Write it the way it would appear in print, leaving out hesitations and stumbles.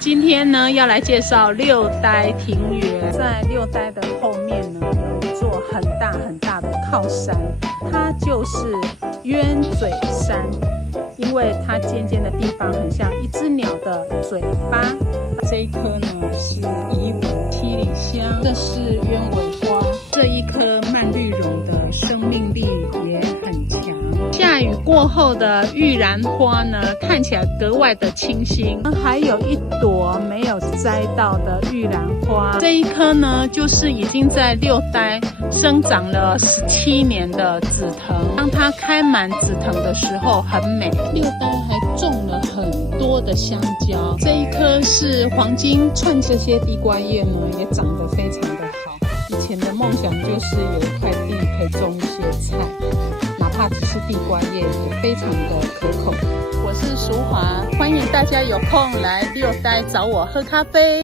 今天呢，要来介绍六呆庭园。在六呆的后面呢，有一座很大很大的靠山，它就是鸢嘴山，因为它尖尖的地方很像一只鸟的嘴巴。这一棵呢是夷为七里香，这是鸢尾花。这一棵蔓绿绒的生命力也很强。下雨过后的玉兰花呢，看起来格外的清新。还有一朵没有摘到的玉兰花，这一棵呢，就是已经在六呆生长了17年的紫藤。当它开满紫藤的时候，很美。六呆还种了很多的香蕉，这一棵是黄金串，这些地瓜叶呢，也长得非常的好。以前的梦想就是有一块地可以种一些菜。哪怕只是地瓜叶，也非常的可口。我是淑华，欢迎大家有空来六呆找我喝咖啡。